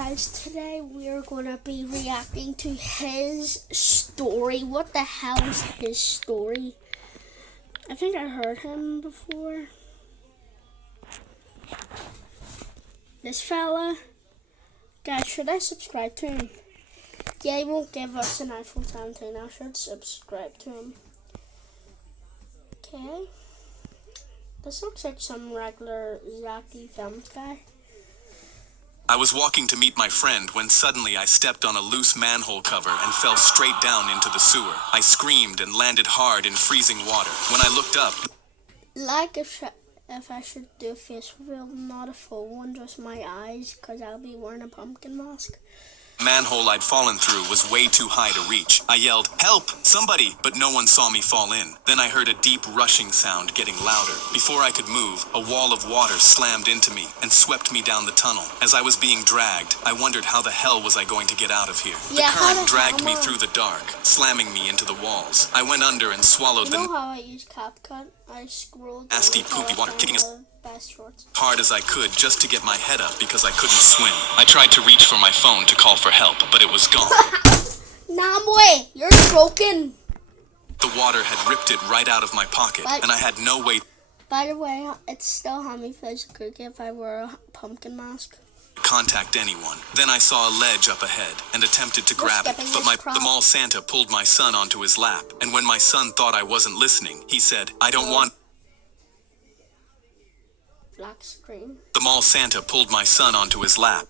Guys, today we are going to be reacting to his story. What the hell is his story? I think I heard him before. This fella. Guys, should I subscribe to him? Yeah, he won't give us an iPhone 17. I should subscribe to him. Okay. This looks like some regular Zaki Films guy. I was walking to meet my friend when suddenly I stepped on a loose manhole cover and fell straight down into the sewer. I screamed and landed hard in freezing water. When I looked up, Like if I should do a face reveal, not a full one, just my eyes, because I'll be wearing a pumpkin mask. the manhole I'd fallen through was way too high to reach. I yelled, "Help! Somebody!" But no one saw me fall in. Then I heard a deep rushing sound getting louder. Before I could move, a wall of water slammed into me and swept me down the tunnel. As I was being dragged, I wondered how the hell was I going to get out of here. Yeah, the current dragged me through the dark, slamming me into the walls. I went under and swallowed You know how I use CapCut? I scrolled nasty poopy water kicking as best shorts. hard as I could just to get my head up because I couldn't swim. I tried to reach for my phone to call for help, but it was gone. Nah, boy, you're broken. The water had ripped it right out of my pocket, and I had no way By the way, it's still Hammy Fizz Cookie if I wear a pumpkin mask. to contact anyone. Then I saw a ledge up ahead and attempted to grab it, but the mall Santa pulled my son onto his lap, and when my son thought I wasn't listening, he said, "I don't want..." Black screen. The mall Santa pulled my son onto his lap.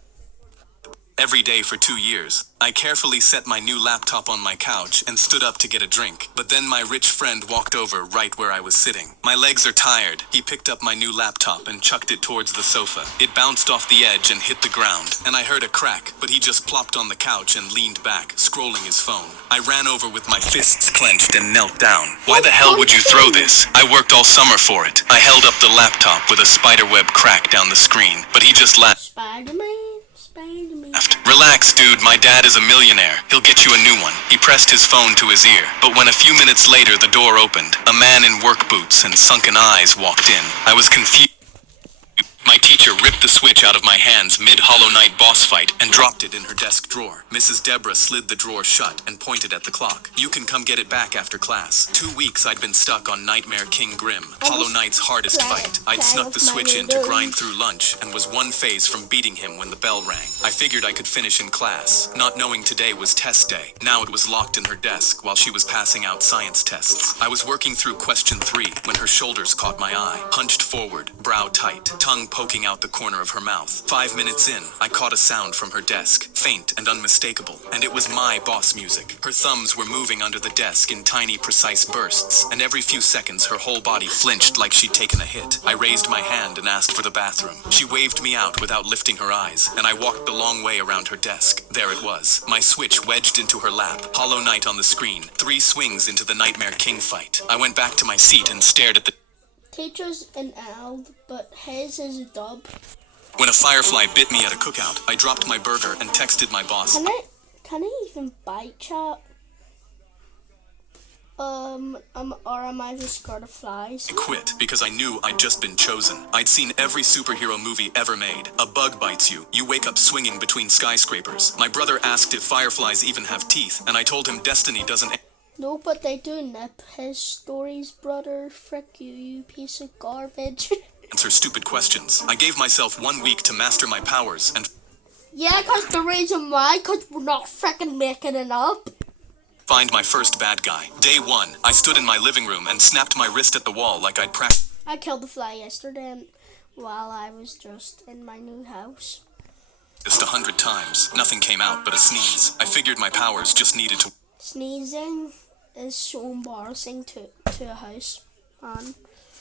Every day for 2 years, I carefully set my new laptop on my couch and stood up to get a drink. But then my rich friend walked over right where I was sitting. "My legs are tired." He picked up my new laptop and chucked it towards the sofa. It bounced off the edge and hit the ground, and I heard a crack, but he just plopped on the couch and leaned back, scrolling his phone. I ran over with my fists clenched and knelt down. "Why the hell would you throw this? I worked all summer for it." I held up the laptop with a spiderweb crack down the screen, but he just laughed. Spider-Man. "Relax, dude, my dad is a millionaire. He'll get you a new one." He pressed his phone to his ear, but when a few minutes later the door opened, a man in work boots and sunken eyes walked in. I was confused. My teacher ripped the switch out of my hands mid-Hollow Knight boss fight and dropped it in her desk drawer. Mrs. Deborah slid the drawer shut and pointed at the clock. "You can come get it back after class." 2 weeks I'd been stuck on Nightmare King Grim, Hollow Knight's hardest fight. I'd snuck the switch in to grind through lunch and was one phase from beating him when the bell rang. I figured I could finish in class, not knowing today was test day. Now it was locked in her desk while she was passing out science tests. I was working through question 3 when her shoulders caught my eye. Hunched forward, brow tight, tongue poking out the corner of her mouth. 5 minutes in, I caught a sound from her desk, faint and unmistakable, and it was my boss music. Her thumbs were moving under the desk in tiny, precise bursts, and every few seconds her whole body flinched like she'd taken a hit. I raised my hand and asked for the bathroom. She waved me out without lifting her eyes, and I walked the long way around her desk. There it was, my switch wedged into her lap, Hollow Knight on the screen, 3 swings into the Nightmare King fight. I went back to my seat and stared at the Teacher's an L, but his is a dub. When a firefly bit me at a cookout, I dropped my burger and texted my boss. Can I even bite chat? Or am I just scared of flies? I quit because I knew I'd just been chosen. I'd seen every superhero movie ever made. A bug bites you. You wake up swinging between skyscrapers. My brother asked if fireflies even have teeth, and I told him destiny doesn't... No, but they do nip his stories, brother. Frick you, you piece of garbage. answer stupid questions. I gave myself 1 week to master my powers and... Yeah, cause the reason why, cause we're not frickin' making it up. Find my first bad guy. Day 1, I stood in my living room and snapped my wrist at the wall like I'd practiced. I killed the fly yesterday while I was just in my new house. Just 100 times. Nothing came out but a sneeze. I figured my powers just needed to... Sneezing is so embarrassing to a house, man.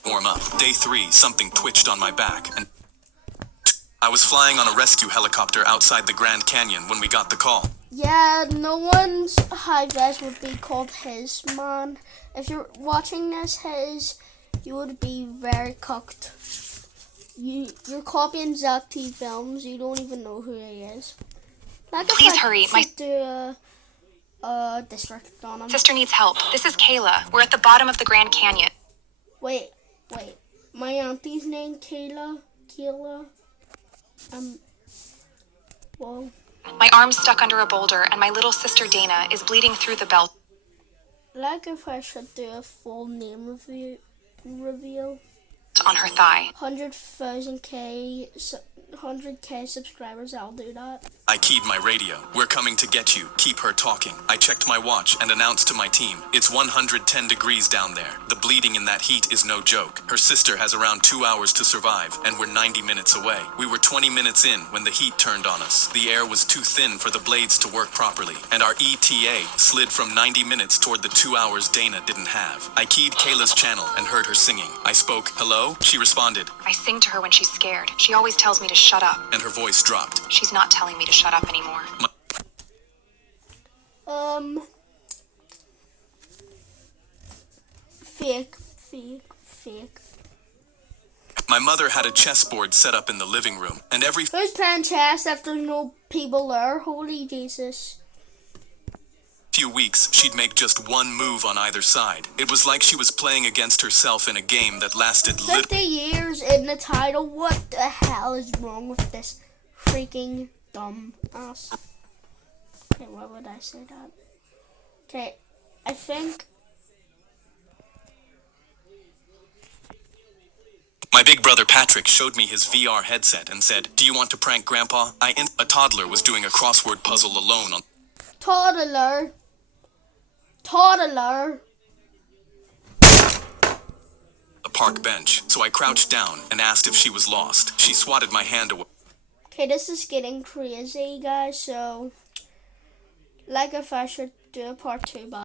Warm up. Day 3, something twitched on my back, and I was flying on a rescue helicopter outside the Grand Canyon when we got the call. Yeah, no one's high-res would be called his, man. If you're watching this, you would be very cooked. You're copying Zach T Films, you don't even know who he is. Like Please hurry, my do a district on him. sister needs help. This is Kayla. We're at the bottom of the Grand Canyon. Wait. My auntie's name Kayla. Whoa. My arm's stuck under a boulder, and my little sister Dana is bleeding through the belt Like if I should do a full name reveal. on her thigh. 100k subscribers, I'll do that. I keyed my radio. We're coming to get you. Keep her talking. I checked my watch and announced to my team, it's 110 degrees down there. The bleeding in that heat is no joke. Her sister has around 2 hours to survive, and we're 90 minutes away. We were 20 minutes in when the heat turned on us. The air was too thin for the blades to work properly, and our ETA slid from 90 minutes toward the 2 hours Dana didn't have. I keyed Kayla's channel and heard her singing. I spoke, hello? She responded, I sing to her when she's scared. She always tells me to shut up. and her voice dropped. She's not telling me to shut up anymore. Fake. My mother had a chessboard set up in the living room, and every Who's playing chess if there's no people there? Holy Jesus. few weeks, she'd make just one move on either side. It was like she was playing against herself in a game that lasted 50 years in the title. What the hell is wrong with this freaking dumb ass? Okay, why would I say that? Okay, I think My big brother Patrick showed me his VR headset and said, do you want to prank Grandpa? A toddler was doing a crossword puzzle alone on toddler. the park bench, so I crouched down and asked if she was lost. She swatted my hand away. Okay, this is getting crazy, guys, so like if I should do a part 2, but